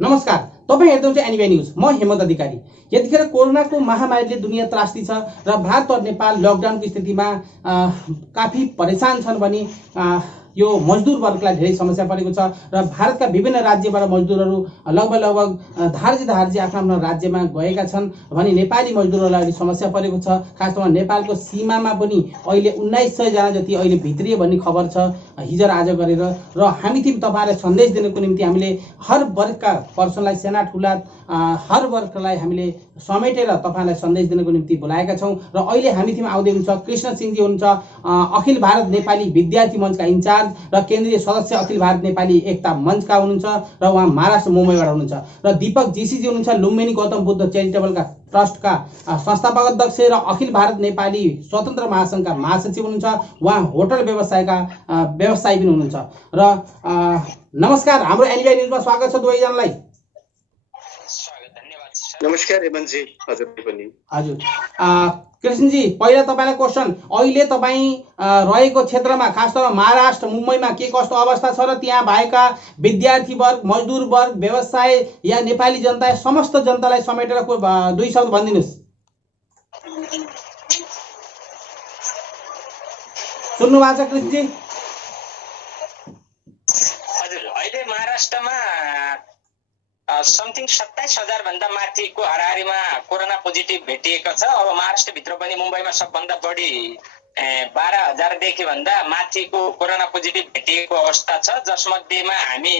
नमस्कार, तपाईँ हेर्नुहुन्छ एनबी न्यूज। म हेमन्त अधिकारी। यतिखेर कोरोनाको महामारीले दुनियाँ त्रास्दी छ र भारत र नेपाल लकडाउनको स्थितिमा काफी परेशान छन् भने यो मजदुर वर्गलाई धेरै समस्या परेको छ र भारतका विभिन्न राज्यबाट मजदुरहरू लगभग धार्जी आफ्नो राज्यमा गएका छन् भने नेपाली मजदुरहरूलाई अहिले समस्या परेको छ। खासमा नेपालको सीमामा पनि अहिले 1900 जना जति अहिले भित्रिए भन्ने खबर छ हिजो आज गरेर। र हामी तपाईँहरूलाई सन्देश दिनको निम्ति हामीले हर वर्गका पर्सनलाई, साना ठुला हर वर्गलाई हामीले समेटेर तपाईँलाई सन्देश दिनको निम्ति बोलाएका छौँ। र अहिले हामीमा आउँदै हुनुहुन्छ कृष्ण सिंहजी, हुनुहुन्छ अखिल भारत नेपाली विद्यार्थी मञ्चका इन्चार्ज र केन्द्रीय सदस्य अखिल भारत नेपाली एकता मञ्चका हुनुहुन्छ र उहाँ महाराष्ट्र मुम्बईबाट हुनुहुन्छ। र दीपक जीसीजी हुनुहुन्छ लुम्बिनी गौतम बुद्ध चेरिटेबलका ट्रस्टका संस्थापक अध्यक्ष र अखिल भारत नेपाली स्वतन्त्र महासङ्घका महासचिव हुनुहुन्छ। उहाँ होटल व्यवसायका व्यवसायी पनि हुनुहुन्छ। र नमस्कार, हाम्रो एनबी न्यूजमा स्वागत छ दुवैजनालाई। नमस्कार हेमन्तजी। हजुर कृष्णजी, पहिला तपाईँलाई क्वेसन, अहिले तपाईँ रहेको क्षेत्रमा खास गरेर महाराष्ट्र मुम्बईमा के कस्तो अवस्था छ र त्यहाँ भएका विद्यार्थी वर्ग, मजदुर वर्ग, व्यवसाय या नेपाली जनता, समस्त जनतालाई समेटेर 2 शब्द भनिदिनुहोस्। सुन्नु भएको छ कृष्णजी? हजुर, अहिले महाराष्ट्रमा समथिङ 27,000 भन्दा माथिको हाराहारीमा कोरोना पोजिटिभ भेटिएको छ। अब महाराष्ट्रभित्र पनि मुम्बईमा सबभन्दा बढी 12,000 देखि भन्दा माथिको कोरोना पोजिटिभ भेटिएको अवस्था छ, जसमध्येमा हामी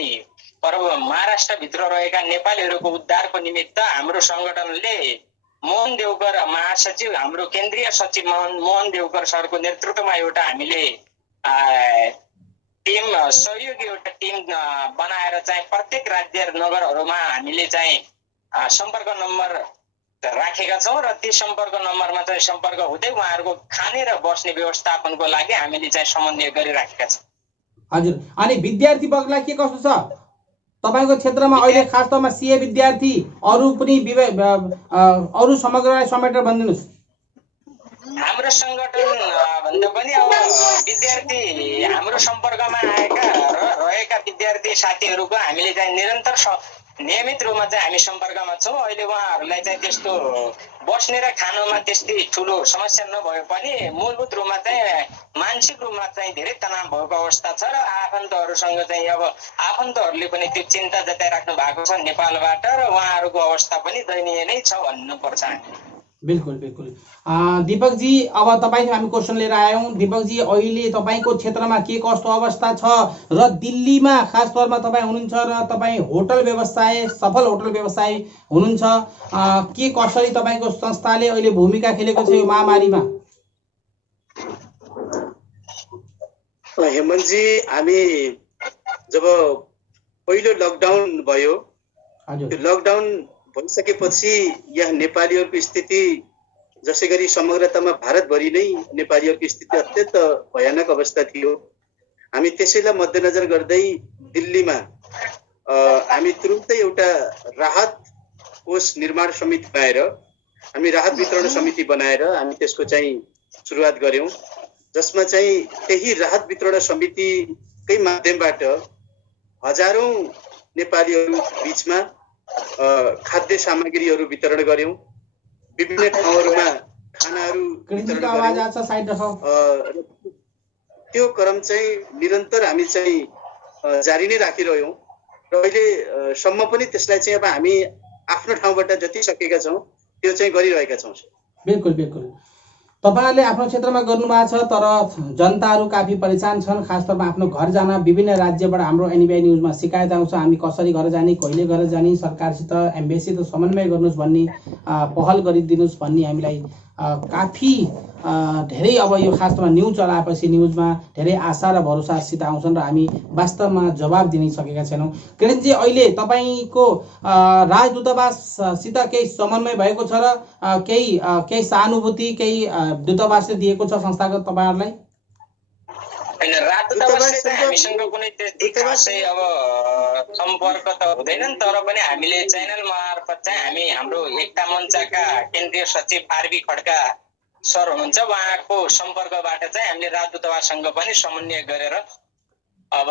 महाराष्ट्रभित्र रहेका नेपालीहरूको उद्धारको निमित्त हाम्रो सङ्गठनले मोहन देवकर महासचिव, हाम्रो केन्द्रीय सचिव मोहन देवकर सरको नेतृत्वमा एउटा हामीले टिम सहयोगी एउटा टिम बनाएर चाहिँ प्रत्येक राज्य नगरहरूमा हामीले चाहिँ सम्पर्क नम्बर राखेका छौँ र ती सम्पर्क नम्बरमा चाहिँ सम्पर्क हुँदै उहाँहरूको खाने र बस्ने व्यवस्थापनको लागि हामीले चाहिँ समन्वय गरिराखेका छौँ। हजुर, अनि विद्यार्थी वर्गलाई के कस्तो छ तपाईँको क्षेत्रमा अहिले? खास तौरमा सीए विद्यार्थी, अरू पनि अरू समग्रलाई समेटेर भनिदिनुहोस्। हाम्रो सङ्गठन भन्दा पनि अब विद्यार्थी, हाम्रो सम्पर्कमा आएका रहेका विद्यार्थी साथीहरूको हामीले चाहिँ निरन्तर नियमित रूपमा चाहिँ हामी सम्पर्कमा छौँ। अहिले उहाँहरूलाई चाहिँ त्यस्तो बस्ने र खानुमा त्यस्तै ठुलो समस्या नभए पनि मूलभूत रूपमा चाहिँ मानसिक रूपमा चाहिँ धेरै तनाव भएको अवस्था छ र आफन्तहरूसँग चाहिँ अब आफन्तहरूले पनि त्यो चिन्ता जताइराख्नु भएको छ नेपालबाट र उहाँहरूको अवस्था पनि दयनीय नै छ भन्नुपर्छ। बिल्कुल बिल्कुल। दीपकजी, अब तपाईँ हामी क्वेसन लिएर आयौँ। दीपकजी, अहिले तपाईँको क्षेत्रमा के कस्तो अवस्था छ र दिल्लीमा खास तौरमा तपाईँ हुनुहुन्छ र तपाईँ होटल व्यवसाय, सफल होटल व्यवसाय हुनुहुन्छ, के कसरी तपाईँको संस्थाले अहिले भूमिका खेलेको छ यो महामारीमा? हेमन्तजी, हामी जब पहिलो लकडाउन भयो, लकडाउन भइसकेपछि यहाँ नेपालीहरूको स्थिति जसै गरी समग्रतामा भारतभरि नै नेपालीहरूको स्थिति अत्यन्त भयानक अवस्था थियो। हामी त्यसैलाई मध्यनजर गर्दै दिल्लीमा हामी तुरुन्तै एउटा राहत कोष निर्माण समिति बनाएर, हामी राहत वितरण समिति बनाएर हामी त्यसको चाहिँ सुरुवात गर्यौँ, जसमा चाहिँ त्यही राहत वितरण समितिकै माध्यमबाट हजारौं नेपालीहरू बिचमा खाद्य सामग्रीहरू वितरण गर्यौं। विभिन्न ठाउँहरूमा खानाहरू वितरण गर्यौं। त्यो क्रम चाहिँ निरन्तर हामी चाहिँ जारी नै राखिरह्यौं र अहिलेसम्म पनि त्यसलाई चाहिँ अब हामी आफ्नो ठाउँबाट जति सकेका छौँ त्यो चाहिँ गरिरहेका छौँ। बिल्कुल बिल्कुल, तपाईहरुले आफ्नो क्षेत्रमा गर्नुभएको छ, तर जनताहरू काफी परेशान छन्। खास तौरमा आफ्नो घर जान विभिन्न राज्यबाट हाम्रो एनबी न्यूजमा शिकायत आउँछ, हामी कसरी घर जाने, कहिले घर जाने, सरकारसित एम्बेसीसित समन्वय गर्नुहोस् भन्ने, पहल गरिदिनुहोस् भन्ने हामीलाई काफी धेरै अब यो खास तौरमा न्युज चलाएपछि न्युजमा धेरै आशा र भरोसासित आउँछन् र हामी वास्तवमा जवाब दिन सकेका छैनौँ। किरणजी, अहिले तपाईँको राजदूतावाससित केही समन्वय भएको छ र केही सहानुभूति केही दूतावासले दिएको छ संस्थागत तपाईँहरूलाई? राजदूतावासले हामीसँग कुनै त्यति खासै अब सम्पर्क त हुँदैनन्, तर पनि हामीले च्यानल मार्फत चाहिँ हामी हाम्रो एकता मञ्चका केन्द्रीय सचिव आरबी खड्का सर हुनुहुन्छ, उहाँको सम्पर्कबाट चाहिँ हामीले राजदूतावाससँग पनि समन्वय गरेर अब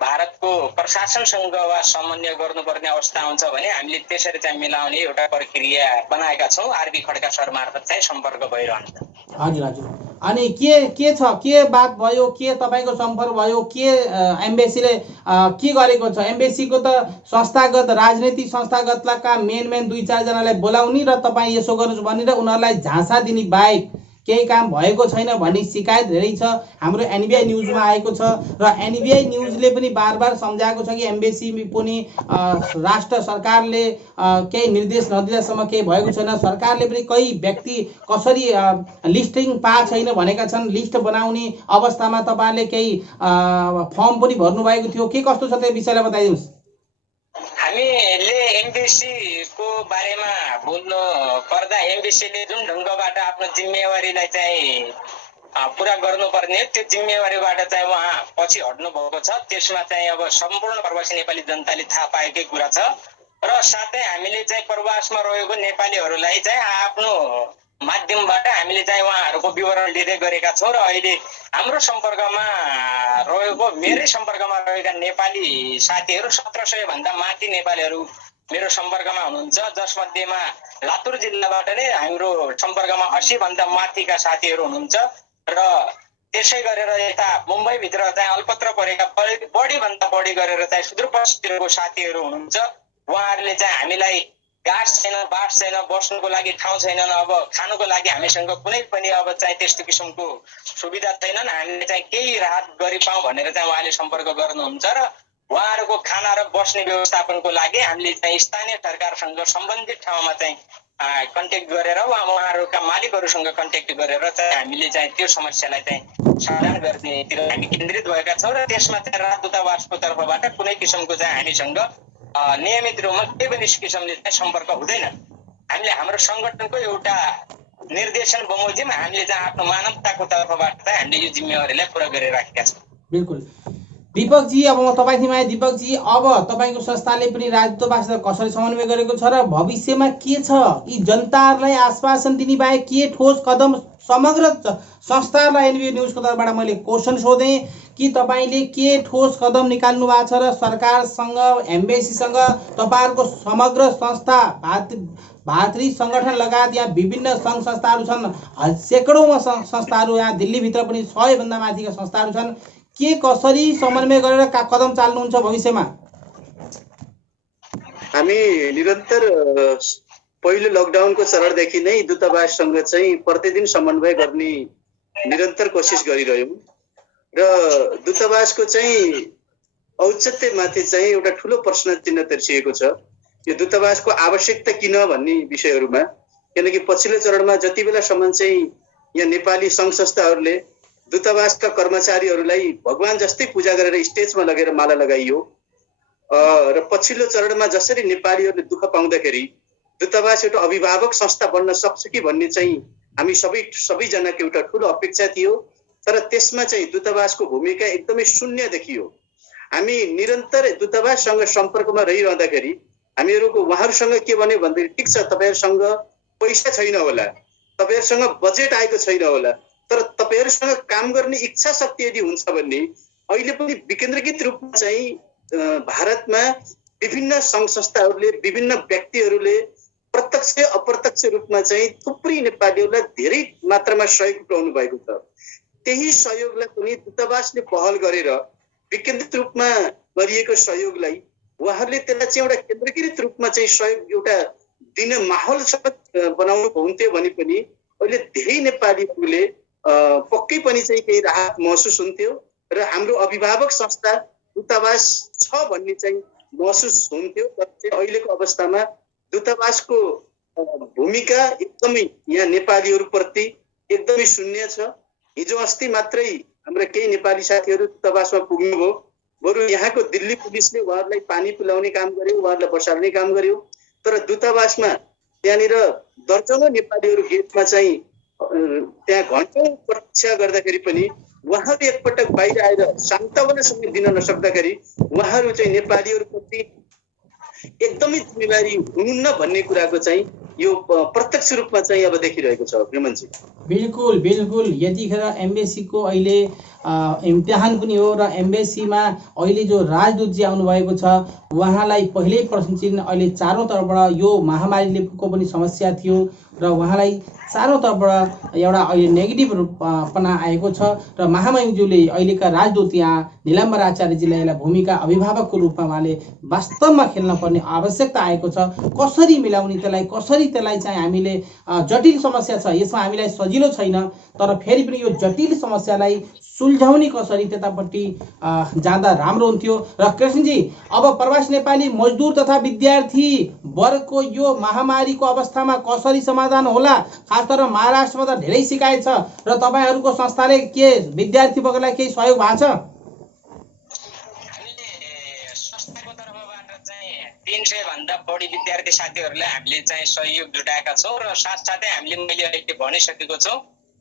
भारतको प्रशासनसँग वा समन्वय गर्नुपर्ने अवस्था आउँछ भने हामीले त्यसरी चाहिँ मिलाउने एउटा प्रक्रिया बनाएका छौँ। आरबी खड्का सर मार्फत चाहिँ सम्पर्क भइरहन्छ। हजुर हजुर। अनि के छ, के बात भयो, के तपाईँको सम्पर्क भयो, के एम्बेसीले के गरेको छ? एम्बेसीको त संस्थागत राजनीतिक संस्थागतका मेन 2-4 जनालाई बोलाउने र तपाईँ यसो गर्नुहोस् भनेर उनीहरूलाई झाँसा दिने बाहेक केही काम भएको छैन भन्ने शिकायत धेरै छ। हाम्रो एनबिआई न्युजमा आएको छ र एनबिआई न्युजले पनि बार बार सम्झाएको छ कि एम्बेसी पनि राष्ट्र सरकारले केही निर्देश नदिँदासम्म केही भएको छैन। सरकारले पनि कोही व्यक्ति कसरी लिस्टिङ पाएको छैन भनेका छन्। लिस्ट बनाउने अवस्थामा तपाईँहरूले केही फर्म पनि भर्नुभएको थियो, के कस्तो छ त्यो विषयलाई बताइदिनुहोस्। हामीले एमबिसीको बारेमा बोल्नु पर्दा एमबिसीले जुन ढङ्गबाट आफ्नो जिम्मेवारीलाई चाहिँ पुरा गर्नुपर्ने त्यो जिम्मेवारीबाट चाहिँ उहाँ पछि हट्नु भएको छ। त्यसमा चाहिँ अब सम्पूर्ण प्रवासी नेपाली जनताले थाहा पाएकै कुरा छ र साथै हामीले चाहिँ प्रवासमा रहेको नेपालीहरूलाई चाहिँ आफ्नो माध्यमबाट हामीले चाहिँ उहाँहरूको विवरण लिँदै गरेका छौँ र अहिले हाम्रो सम्पर्कमा रहेको मेरै सम्पर्कमा रहेका नेपाली साथीहरू 1700 भन्दा माथि नेपालीहरू मेरो सम्पर्कमा हुनुहुन्छ, जसमध्येमा लातुर जिल्लाबाट नै हाम्रो सम्पर्कमा 80 भन्दा माथिका साथीहरू हुनुहुन्छ र त्यसै गरेर यता मुम्बईभित्र चाहिँ अल्पत्र परेका बढीभन्दा बढी गरेर चाहिँ सुदूरपश्चिमको साथीहरू हुनुहुन्छ। उहाँहरूले चाहिँ हामीलाई घाँस छैन, बास छैन, बस्नुको लागि ठाउँ छैनन्, अब खानुको लागि हामीसँग कुनै पनि अब चाहिँ त्यस्तो किसिमको सुविधा छैनन्, हामीले चाहिँ केही राहत गरिपाउँ भनेर चाहिँ उहाँले सम्पर्क गर्नुहुन्छ र उहाँहरूको खाना र बस्ने व्यवस्थापनको लागि हामीले चाहिँ स्थानीय सरकारसँग सम्बन्धित ठाउँमा चाहिँ कन्ट्याक्ट गरेर उहाँहरूका मालिकहरूसँग कन्ट्याक्ट गरेर चाहिँ हामीले चाहिँ त्यो समस्यालाई चाहिँ समाधान गर्नेतिर हामी केन्द्रित भएका छौँ र त्यसमा चाहिँ राजदूतावासको तर्फबाट कुनै किसिमको चाहिँ हामीसँग नियमित रूपमा केही पनि किसिमले चाहिँ सम्पर्क हुँदैन। हामीले हाम्रो सङ्गठनको एउटा निर्देशन बमोजिम हामीले चाहिँ आफ्नो मानवताको तर्फबाट चाहिँ हामीले यो जिम्मेवारीलाई पुरा गरिराखेका छौँ। बिल्कुल। दीपकजी, अब म तपाईँथिमा आएँ। दीपकजी, अब तपाईँको संस्थाले पनि राजदूतावाससित कसरी समन्वय गरेको छ र भविष्यमा के छ? यी जनताहरूलाई आश्वासन दिने बाहेक के ठोस कदम समग्र संस्थालाई एनबिए न्युजको तर्फबाट मैले क्वेसन सोधेँ कि तपाईँले के ठोस कदम निकाल्नु भएको छ र सरकारसँग, एम्बेसीसँग, तपाईँहरूको समग्र संस्था, भातृ सङ्गठन लगायत यहाँ विभिन्न सङ्घ संस्थाहरू छन्, सैकडौँमा संस्थाहरू यहाँ दिल्लीभित्र पनि 100 भन्दा माथिका संस्थाहरू छन्। के कसरी समन्वय गरेर कदम चाल्नुहुन्छ भविष्यमा? हामी निरन्तर पहिलो लकडाउनको चरणदेखि नै दूतावाससँग चाहिँ प्रतिदिन समन्वय गर्ने निरन्तर कोसिस गरिरह्यौँ र दूतावासको चाहिँ औचित्यमाथि चाहिँ एउटा ठुलो प्रश्न चिन्ह तेर्सिएको छ। यो दूतावासको आवश्यकता किन भन्ने विषयहरूमा, किनकि पछिल्लो चरणमा जति बेलासम्म चाहिँ यहाँ नेपाली सङ्घ संस्थाहरूले दूतावासका कर्मचारीहरूलाई भगवान जस्तै पूजा गरेर स्टेजमा लगेर माला लगाइयो र पछिल्लो चरणमा जसरी नेपालीहरूले दुःख पाउँदाखेरि दूतावास एउटा अभिभावक संस्था बन्न सक्छ कि भन्ने चाहिँ हामी सबैजनाको एउटा ठुलो अपेक्षा थियो, तर त्यसमा चाहिँ दूतावासको भूमिका एकदमै शून्य देखियो। हामी निरन्तर दूतावाससँग सम्पर्कमा रहिरहँदाखेरि हामीहरूको उहाँहरूसँग के भन्यो भन्दाखेरि ठिक छ, तपाईँहरूसँग पैसा छैन होला, तपाईँहरूसँग बजेट आएको छैन होला, तर तपाईँहरूसँग काम गर्ने इच्छा शक्ति यदि हुन्छ भने अहिले पनि विकेन्द्रीकृत रूपमा चाहिँ भारतमा विभिन्न सङ्घ संस्थाहरूले, विभिन्न व्यक्तिहरूले प्रत्यक्ष अप्रत्यक्ष रूपमा चाहिँ थुप्रै नेपालीहरूलाई धेरै मात्रामा सहयोग पुर्याउनु भएको छ। त्यही सहयोगलाई पनि दूतावासले पहल गरेर विकेन्द्रित रूपमा गरिएको सहयोगलाई उहाँहरूले त्यसलाई चाहिँ एउटा केन्द्रीकृत रूपमा चाहिँ सहयोग एउटा दिन माहौल बनाउनु हुन्थ्यो भने पनि अहिले धेरै नेपालीहरूले पक्कै पनि चाहिँ केही राहत महसुस हुन्थ्यो र हाम्रो अभिभावक संस्था दूतावास छ भन्ने चाहिँ महसुस हुन्थ्यो। तर अहिलेको अवस्थामा दूतावासको भूमिका एकदमै यहाँ नेपालीहरूप्रति एकदमै शून्य छ। हिजो अस्ति मात्रै हाम्रा केही नेपाली साथीहरू दूतावासमा पुग्नुभयो, बरु यहाँको दिल्ली पुलिसले उहाँहरूलाई पानी पिलाउने काम गर्यो, उहाँहरूलाई बसाल्ने काम गर्यो, तर दूतावासमा त्यहाँनिर दर्जनौं नेपालीहरू गेटमा चाहिँ त्यहाँ घन्टौं प्रतीक्षा गर्दाखेरि पनि उहाँहरू एकपटक बाहिर आएर सान्त्वना समेत दिन नसक्दाखेरि उहाँहरू चाहिँ नेपालीहरूप्रति एकदमै जिम्मेवारी हुनुहुन्न भन्ने कुराको चाहिँ यो प्रत्यक्ष रूपमा चाहिँ अब देखिरहेको छ। विमलजी, बिल्कुल बिल्कुल यतिखेर एम्बेसीको अहिले इम्तिहान पनि हो र एम्बेसीमा अहिले जो राजदूतजी आउनुभएको छ उहाँलाई पहिल्यै प्रश्न चिन्ह अहिले चारौँ तर्फबाट यो महामारीले को पनि समस्या थियो र उहाँलाई चारौँ तर्फबाट एउटा अहिले नेगेटिभ रूपमा आएको छ र महामहिमज्यूले अहिलेका राजदूत यहाँ निलम्बर आचार्यजीलाई यसलाई भूमिका अभिभावकको रूपमा उहाँले वास्तवमा खेल्न पर्ने आवश्यकता आएको छ। कसरी मिलाउने त्यसलाई चाहिँ हामीले जटिल समस्या छ, यसमा हामीलाई सजिलो छैन, तर फेरि पनि यो जटिल समस्यालाई सुल्झाउने कसरी त्यतापट्टि जाँदा राम्रो हुन्थ्यो। र कृष्णजी, अब प्रवासी नेपाली मजदुर तथा विद्यार्थी वर्गको यो महामारीको अवस्थामा कसरी समाधान होला? खास गरेर महाराष्ट्रमा त धेरै शिकायत छ र तपाईहरूको संस्थाले के विद्यार्थी वर्गलाई केही सहयोग भएको छ? 300 भन्दा बढी विद्यार्थी साथीहरूलाई हामीले चाहिँ सहयोग जुटाएका छौँ र साथसाथै हामीले मैले अहिले भनिसकेको छु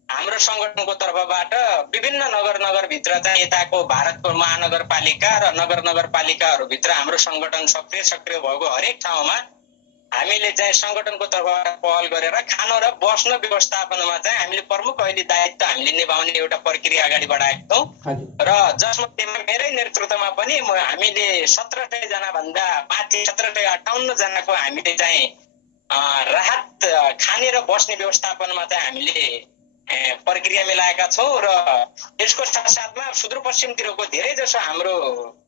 हाम्रो संगठनको तर्फबाट विभिन्न नगरभित्र चाहिँ यताको भारतको महानगरपालिका र नगरपालिकाहरूभित्र हाम्रो संगठन सक्रिय भएको हरेक ठाउँमा हामीले चाहिँ संगठनको तर्फबाट पहल गरेर खान र बस्न व्यवस्थापनमा चाहिँ हामीले प्रमुख अहिले दायित्व हामीले निभाउने एउटा प्रक्रिया अगाडि बढाएका छौँ र जसमा मेरै नेतृत्वमा पनि हामीले 1700 जना भन्दा माथि 1758 जनाको हामीले चाहिँ राहत खाने र बस्ने व्यवस्थापनमा चाहिँ हामीले प्रक्रिया मिलाएका छौँ र यसको साथसाथमा सुदूरपश्चिमतिरको धेरै जसो हाम्रो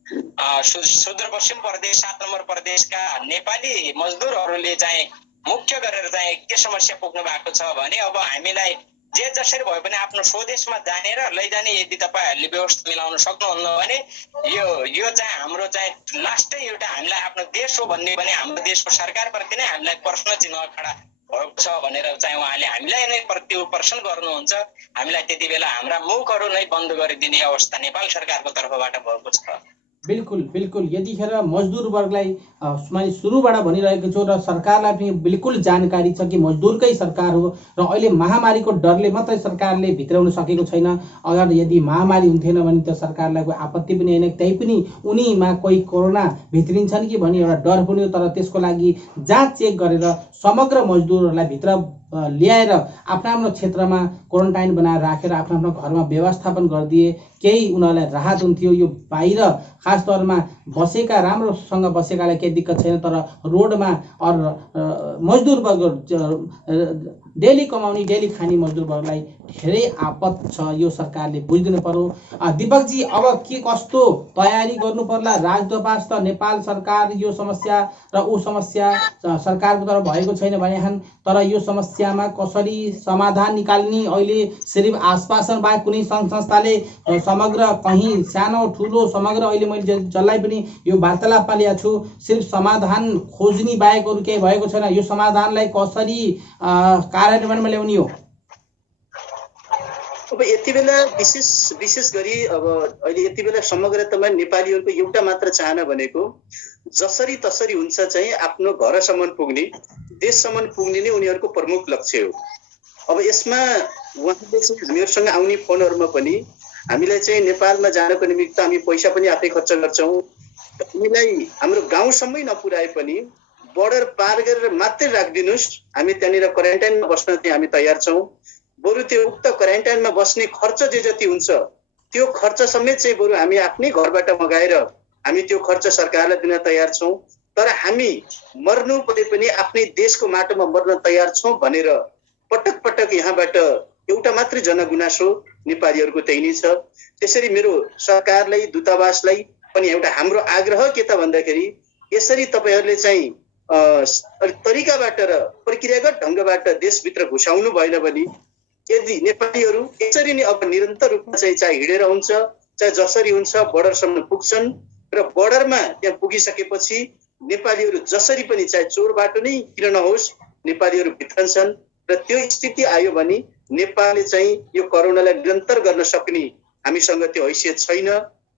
सुदूरपश्चिम प्रदेश 7 नम्बर प्रदेशका नेपाली मजदुरहरूले चाहिँ मुख्य गरेर चाहिँ के समस्या पुग्नु भएको छ भने अब हामीलाई जे जसरी भए पनि आफ्नो स्वदेशमा जाने र लैजाने यदि तपाईहरूले व्यवस्था मिलाउन सक्नुहुन्न भने यो चाहिँ हाम्रो चाहिँ लास्टै एउटा हामीलाई आफ्नो देश हो भन्ने भने हाम्रो देशको सरकारप्रति नै हामीलाई प्रश्न चिन्ह खडा भएको छ भनेर चाहिँ उहाँले हामीलाई नै प्रश्न गर्नुहुन्छ। हामीलाई त्यति बेला हाम्रा मुखहरू नै बन्द गरिदिने अवस्था नेपाल सरकारको तर्फबाट भएको छ। बिल्कुल बिल्कुल यतिखेर मजदुर वर्गलाई मैले सुरुबाट भनिरहेको छु र सरकारलाई पनि बिल्कुल जानकारी छ कि मजदुरकै सरकार हो र अहिले महामारीको डरले मात्रै सरकारले भित्राउन सकेको छैन। अगर यदि महामारी हुन्थेन भने त सरकारलाई कोही आपत्ति पनि होइन, त्यही पनि उनीमा कोही कोरोना भित्रिन्छन् कि भन्ने एउटा डर पनि हो। तर त्यसको लागि जाँच चेक गरेर समग्र मजदुरहरूलाई भित्र ल्याएर आफ्नो क्षेत्रमा क्वारेन्टाइन बनाएर राखेर आफ्नो घरमा व्यवस्थापन गरिदिए केही उनीहरूलाई राहत हुन्थ्यो। यो बाहिर खास तौरमा बसेका राम्रोसँग बसेकालाई केही दिक्कत छैन, तर रोडमा मजदुर वर्ग डेली कमाउने डेली खाने मजदुर वर्गलाई धेरै आपत छ। यो सरकारले बुझिदिनु पर्यो। दीपकजी, अब के कस्तो तयारी गर्नु पर्ला? राजदूतावास त नेपाल सरकार यो समस्या र ऊ समस्या सरकारको तर्फ भएको छैन भने तर यो समस्यामा कसरी समाधान निकाल्ने अहिले सिर्फ आश्वासन बाहेक कुनै सङ्घ संस्थाले समग्र कहीँ सानो ठुलो समग्र अहिले मैले जसलाई पनि यो वार्तालापमा ल्याएको छु सिर्फ समाधान खोज्ने बाहेक अरू केही भएको छैन। यो समाधानलाई कसरी कार्यान्वयनमा ल्याउने हो? अब यति बेला विशेष गरी अब अहिले यति बेला समग्रतामा नेपालीहरूको एउटा मात्र चाहना भनेको जसरी तसरी हुन्छ चाहिँ आफ्नो घरसम्म पुग्ने, देशसम्म पुग्ने नै उनीहरूको प्रमुख लक्ष्य हो। अब यसमा उहाँले चाहिँ हामीहरूसँग आउने फोनहरूमा पनि हामीलाई चाहिँ नेपालमा जानको निमित्त हामी पैसा पनि आफै खर्च गर्छौँ। हामीलाई हाम्रो गाउँसम्मै नपुर्याए पनि बोर्डर पार गरेर मात्रै राखिदिनुहोस्, हामी त्यहाँनिर क्वारेन्टाइनमा बस्न चाहिँ हामी तयार छौँ। बरु त्यो उक्त क्वारेन्टाइनमा बस्ने खर्च जे जति हुन्छ त्यो खर्च समेत चाहिँ बरु हामी आफ्नै घरबाट मगाएर हामी त्यो खर्च सरकारलाई दिन तयार छौँ। तर हामी मर्नु परे पनि आफ्नै देशको माटोमा मर्न तयार छौँ भनेर पटक पटक यहाँबाट एउटा मात्रै जनगुनासो नेपालीहरूको त्यही नै छ। त्यसरी मेरो सरकारलाई, दूतावासलाई पनि एउटा हाम्रो आग्रह के त भन्दाखेरि यसरी तपाईँहरूले चाहिँ तरिकाबाट र प्रक्रियागत ढङ्गबाट देशभित्र घुसाउनु भएन भने यदि नेपालीहरू यसरी नै अब निरन्तर रूपमा चाहिँ चाहे हिँडेर हुन्छ चाहे जसरी हुन्छ बोर्डरसम्म पुग्छन् र बोर्डरमा त्यहाँ पुगिसकेपछि नेपालीहरू जसरी पनि चाहे चोर बाटो नै किन नहोस् नेपालीहरू भित्रन्छन् र त्यो स्थिति आयो भने नेपालले चाहिँ यो कोरोनालाई निरन्तर गर्न सक्ने हामीसँग त्यो हैसियत छैन।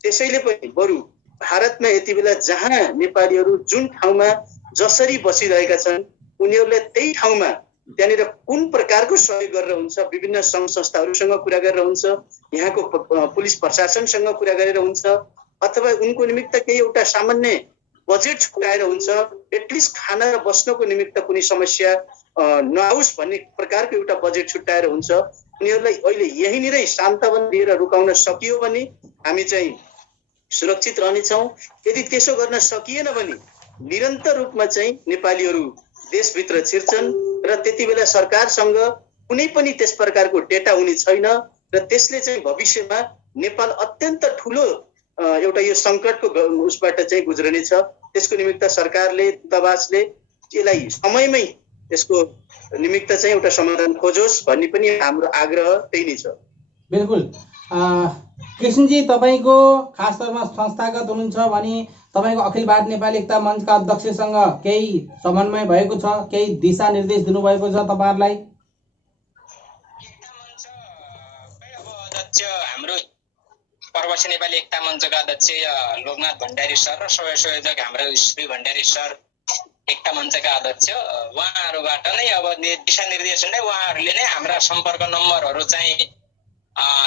त्यसैले पनि बरु भारतमा यति बेला जहाँ नेपालीहरू जुन ठाउँमा जसरी बसिरहेका छन् उनीहरूलाई त्यही ठाउँमा त्यहाँनिर कुन प्रकारको सहयोग गरेर हुन्छ, विभिन्न सङ्घ संस्थाहरूसँग कुरा गरेर हुन्छ, यहाँको पुलिस प्रशासनसँग कुरा गरेर हुन्छ, अथवा उनको निमित्त केही एउटा सामान्य बजेट छुटाएर हुन्छ, एटलिस्ट खाना र बस्नको निमित्त कुनै समस्या नआओस् भन्ने प्रकारको एउटा बजेट छुट्याएर हुन्छ। उनीहरूलाई अहिले यहीँनिरै सान्तवन दिएर रुकाउन सकियो भने हामी चाहिँ सुरक्षित रहनेछौँ। यदि त्यसो गर्न सकिएन भने निरन्तर रूपमा चाहिँ नेपालीहरू देशभित्र छिर्छन् र त्यति बेला सरकारसँग कुनै पनि त्यस प्रकारको डेटा हुने छैन र त्यसले चाहिँ भविष्यमा नेपाल अत्यन्त ठुलो एउटा यो सङ्कटको उसबाट चाहिँ गुज्रनेछ। त्यसको निमित्त सरकारले, दूतावासले यसलाई समयमै यसको निमित्त चाहिँ एउटा समाधान खोजोस् भन्ने पनि हाम्रो आग्रह त्यही नै छ। बिल्कुल। कृष्णजी, तपाईँको खास तौरमा संस्थागत हुनुहुन्छ भने तपाईँको अखिल भारत नेपाली एकता मञ्चका अध्यक्षसँग केही समन्वय भएको छ, केही दिशानिर्देश दिनुभएको छ तपाईँहरूलाई? हाम्रो प्रवासी नेपाली एकता मञ्चका अध्यक्ष लोकनाथ भण्डारी सर र सहयोजक हाम्रो श्री भण्डारी सर, एकता मञ्चका अध्यक्ष, उहाँहरूबाट नै अब दिशानिर्देश नै उहाँहरूले नै हाम्रा सम्पर्क नम्बरहरू चाहिँ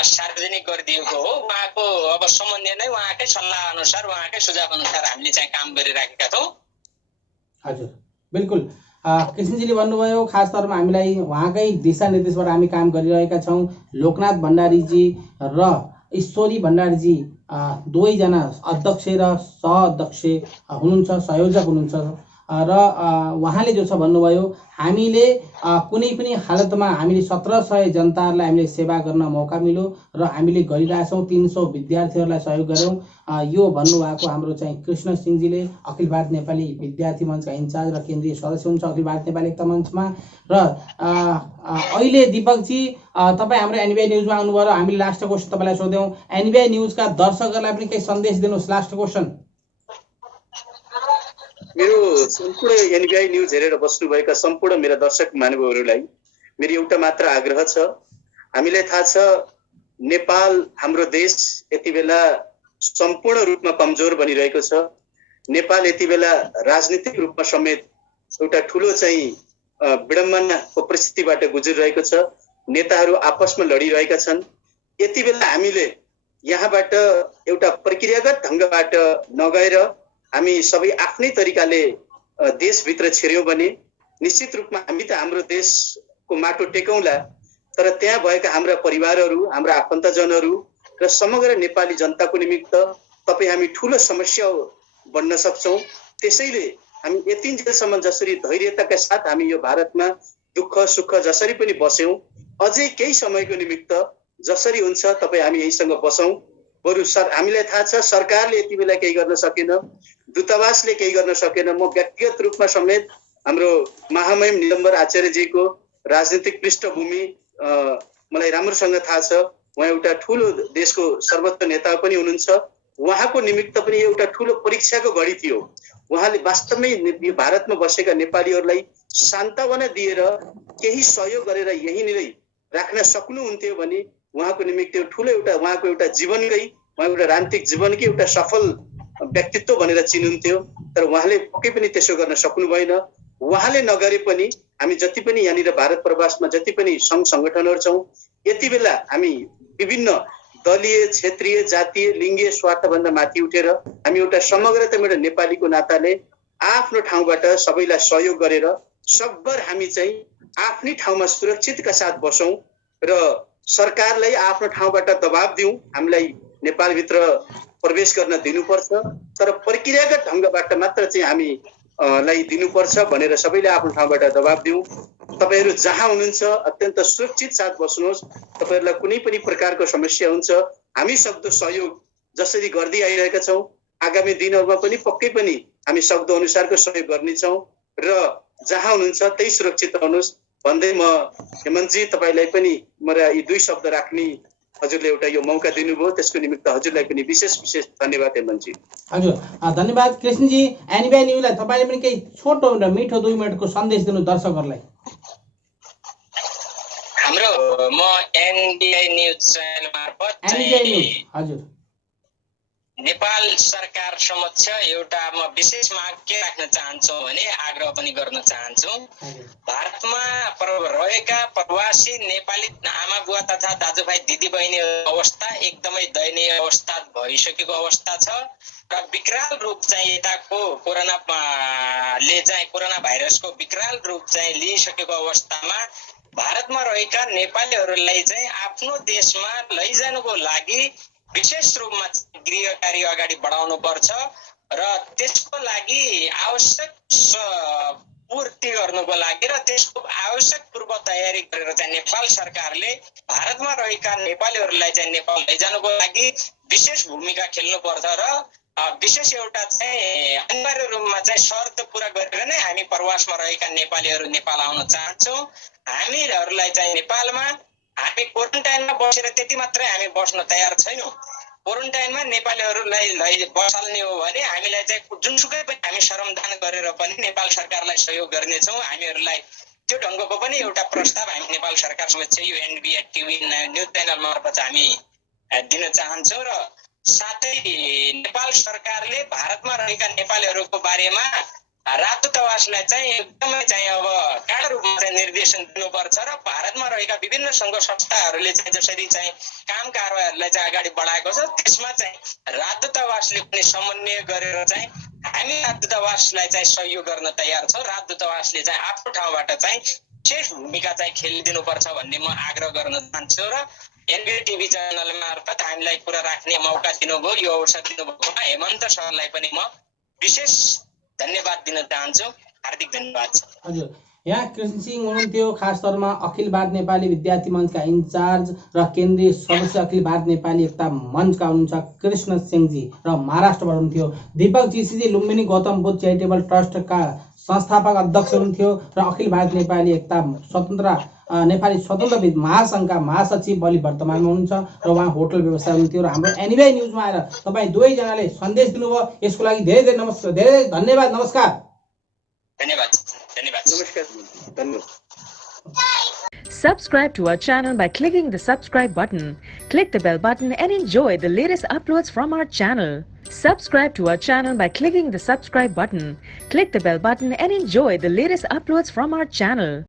सार्वजनिक गरिदिएको हो। उहाँको अब सम्बन्धी नै उहाँकै सल्लाह अनुसार, उहाँकै सुझाव अनुसार हामीले चाहिँ काम गरिराखेका छौँ। हजुर, बिल्कुल। कृष्णजीले भन्नुभयो खास तौरमा हामीलाई उहाँकै दिशानिर्देशबाट हामी काम गरिरहेका छौँ। लोकनाथ भण्डारीजी र ईश्वरी भण्डारीजी दुवैजना अध्यक्ष र सहअध्यक्ष हुनुहुन्छ, संयोजक हुनुहुन्छ र उहाँले जो छ भन्नुभयो हामीले कुनै पनि हालतमा हामीले 1700 जनताहरूलाई हामीले सेवा गर्न मौका मिल्यो र हामीले गरिरहेछौँ। 300 विद्यार्थीहरूलाई सहयोग गऱ्यौँ, यो भन्नुभएको हाम्रो चाहिँ कृष्ण सिंहजीले, अखिल भारत नेपाली विद्यार्थी मञ्चका इन्चार्ज र केन्द्रीय सदस्य हुनुहुन्छ अखिल भारत नेपाली एकता मञ्चमा। र अहिले दीपकजी, तपाईँ हाम्रो एनबिआई न्युजमा आउनुभयो र हामीले लास्ट क्वेसन तपाईँलाई सोध्यौँ। एनबिआई न्युजका दर्शकहरूलाई पनि केही सन्देश दिनुहोस्, लास्ट क्वेसन। मेरो सम्पूर्ण एनबिआई न्युज हेरेर बस्नुभएका सम्पूर्ण मेरा दर्शक महानुभावहरूलाई मेरो एउटा मात्र आग्रह छ। हामीलाई थाहा छ नेपाल हाम्रो देश यति बेला सम्पूर्ण रूपमा कमजोर बनिरहेको छ। नेपाल यति बेला राजनीतिक रूपमा समेत एउटा ठुलो चाहिँ विडम्बनाको परिस्थितिबाट गुज्रिरहेको छ। नेताहरू आपसमा लडिरहेका छन्। यति बेला हामीले यहाँबाट एउटा प्रक्रियागत ढङ्गबाट नगएर हामी सबै आफ्नै तरिकाले देशभित्र छिर्यौँ भने निश्चित रूपमा हामी त हाम्रो देशको माटो टेकौँला, तर त्यहाँ भएका हाम्रा परिवारहरू, हाम्रा आफन्तजनहरू र समग्र नेपाली जनताको निमित्त तपाईँ हामी ठुलो समस्या बन्न सक्छौँ। त्यसैले हामी यतिन्जेलसम्म जसरी धैर्यताका साथ हामी यो भारतमा दुःख सुख जसरी पनि बस्यौँ, अझै केही समयको निमित्त जसरी हुन्छ तपाईँ हामी यहीसँग बसौँ। बरु हामीलाई थाहा छ सरकारले यति बेला केही गर्न सकेन, दूतावासले केही गर्न सकेन। म व्यक्तिगत रूपमा समेत हाम्रो महामहिम निलम्बर आचार्यजीको राजनीतिक पृष्ठभूमि मलाई राम्रोसँग थाहा छ। उहाँ एउटा ठुलो देशको सर्वोच्च नेता पनि हुनुहुन्छ। उहाँको निमित्त पनि एउटा ठुलो परीक्षाको घडी थियो। उहाँले वास्तवमै भारतमा बसेका नेपालीहरूलाई सान्त्वना दिएर केही सहयोग गरेर यहीँनिरै राख्न सक्नुहुन्थ्यो भने उहाँको निमित्त ठुलो एउटा उहाँको एउटा जीवनकै, उहाँको एउटा राजनीतिक जीवनकै एउटा सफल व्यक्तित्व भनेर चिन्नुहुन्थ्यो। तर उहाँले पक्कै पनि त्यसो गर्न सक्नु भएन। उहाँले नगरे पनि हामी जति पनि यहाँनिर भारत प्रवासमा जति पनि सङ्घ सङ्गठनहरू छौँ, यति बेला हामी विभिन्न दलीय, क्षेत्रीय, जातीय, लिङ्गीय स्वार्थभन्दा माथि उठेर हामी एउटा समग्रताबाट नेपालीको नाताले आफ्नो ठाउँबाट सबैलाई सहयोग गरेर सकभर हामी चाहिँ आफ्नै ठाउँमा सुरक्षितका साथ बसौँ र सरकारलाई आफ्नो ठाउँबाट दबाब दिउँ। हामीलाई नेपालभित्र प्रवेश गर्न दिनुपर्छ, तर प्रक्रियागत ढङ्गबाट मात्र चाहिँ हामीलाई दिनुपर्छ भनेर सबैले आफ्नो ठाउँबाट दबाब दिउँ। तपाईँहरू जहाँ हुनुहुन्छ अत्यन्त सुरक्षित साथ बस्नुहोस्। तपाईँहरूलाई कुनै पनि प्रकारको समस्या हुन्छ, हामी सक्दो सहयोग जसरी गर्दै आइरहेका छौँ, आगामी दिनहरूमा पनि पक्कै पनि हामी सक्दो अनुसारको सहयोग गर्नेछौँ र जहाँ हुनुहुन्छ त्यही सुरक्षित रहनुहोस् भन्दै म हेमन्तजी तपाईँलाई पनि मेरा यी दुई शब्द राख्ने हजुरले एउटा यो मौका दिनुभयो, त्यसको निमित्त हजुरलाई पनि विशेष विशेष धन्यवाद हेमन्तजी। हजुर धन्यवाद कृष्णजी। एनबिआई न्युजलाई तपाईँले पनि केही छोटो र मिठो 2 मिनटको सन्देश दिनु दर्शकहरूलाई। हाम्रो म एनबिआई न्युज च्यानल मार्फत हजुर नेपाल सरकार समक्ष एउटा म विशेष माग के राख्न चाहन्छु भने आग्रह पनि गर्न चाहन्छु। भारतमा रहेका प्रवासी नेपाली आमा बुवा तथा दाजुभाइ दिदीबहिनीहरूको अवस्था एकदमै दयनीय अवस्था भइसकेको अवस्था छ र विकराल रूप चाहिँ यताको कोरोना भाइरसको विकराल रूप चाहिँ लिइसकेको अवस्थामा भारतमा रहेका नेपालीहरूलाई चाहिँ आफ्नो देशमा लैजानुको लागि विशेष रूपमा गृह कार्य अगाडि बढाउनु पर्छ र त्यसको लागि आवश्यक पूर्ति गर्नुको लागि र त्यसको आवश्यक पूर्व तयारी गरेर चाहिँ नेपाल सरकारले भारतमा रहेका नेपालीहरूलाई चाहिँ नेपाल लैजानुको लागि विशेष भूमिका खेल्नुपर्छ र विशेष एउटा चाहिँ अनिवार्य रूपमा चाहिँ शर्त पुरा गरेर नै हामी प्रवासमा रहेका नेपालीहरू नेपाल आउन चाहन्छौँ। हामीहरूलाई चाहिँ नेपालमा हामी क्वारेन्टाइनमा बसेर त्यति मात्रै हामी बस्न तयार छैनौँ। क्वारेन्टाइनमा नेपालीहरूलाई बसाल्ने हो भने हामीलाई चाहिँ जुनसुकै पनि हामी श्रमदान गरेर पनि नेपाल सरकारलाई सहयोग गर्नेछौँ। हामीहरूलाई त्यो ढङ्गको पनि एउटा प्रस्ताव हामी नेपाल सरकार समक्ष यो एनबिआर टिभी न्युज च्यानल मार्फत हामी दिन चाहन्छौँ र साथै नेपाल सरकारले भारतमा रहेका नेपालीहरूको बारेमा राजदूतावासलाई चाहिँ एकदमै चाहिँ अब काडा रूपमा चाहिँ निर्देशन दिनुपर्छ र भारतमा रहेका विभिन्न सङ्घ संस्थाहरूले चाहिँ जसरी चाहिँ काम कारबाहीहरूलाई चाहिँ अगाडि बढाएको छ त्यसमा चाहिँ राजदूतावासले पनि समन्वय गरेर चाहिँ हामी राजदूतावासलाई चाहिँ सहयोग गर्न तयार छौँ। राजदूतावासले चाहिँ आफ्नो ठाउँबाट चाहिँ विशेष भूमिका चाहिँ खेलिदिनुपर्छ भन्ने म आग्रह गर्न चाहन्छु र एनबिआर टिभी च्यानल मार्फत हामीलाई कुरा राख्ने मौका दिनुभयो, यो अवसर दिनुभएकोमा हेमन्त सरलाई पनि म विशेष धन्यवाद दिन चाहन्छु। हार्दिक धन्यवाद। हजुर, यहाँ कृष्ण सिंह हुनुहुन्थ्यो, खास तौरमा अखिल भारत नेपाली विद्यार्थी मञ्चका इन्चार्ज र केन्द्रीय सदस्य अखिल भारत नेपाली एकता मञ्चका हुनुहुन्छ कृष्ण सिंहजी र महाराष्ट्रबाट हुनुहुन्थ्यो दीपक जीसीजी लुम्बिनी गौतम बुद्ध चेरिटेबल ट्रस्टका संस्थापक अध्यक्ष हुनुहुन्थ्यो र अखिल भारत नेपाली एकता नेपाली स्वतन्त्र महासङ्घका महासचिव बलि वर्तमानमा हुनुहुन्छ र उहाँ होटल व्यवसाय हुनुहुन्थ्यो र हाम्रो एनबिआई न्युजमा आएर तपाईँ दुवैजनाले सन्देश दिनुभयो, यसको लागि धेरै धेरै नमस्कार, धेरै धन्यवाद। नमस्कार। Subscribe to our channel by clicking the subscribe button. Click the bell button and enjoy the latest uploads from our channel. Subscribe to our channel by clicking the subscribe button. Click the bell button and enjoy the latest uploads from our channel.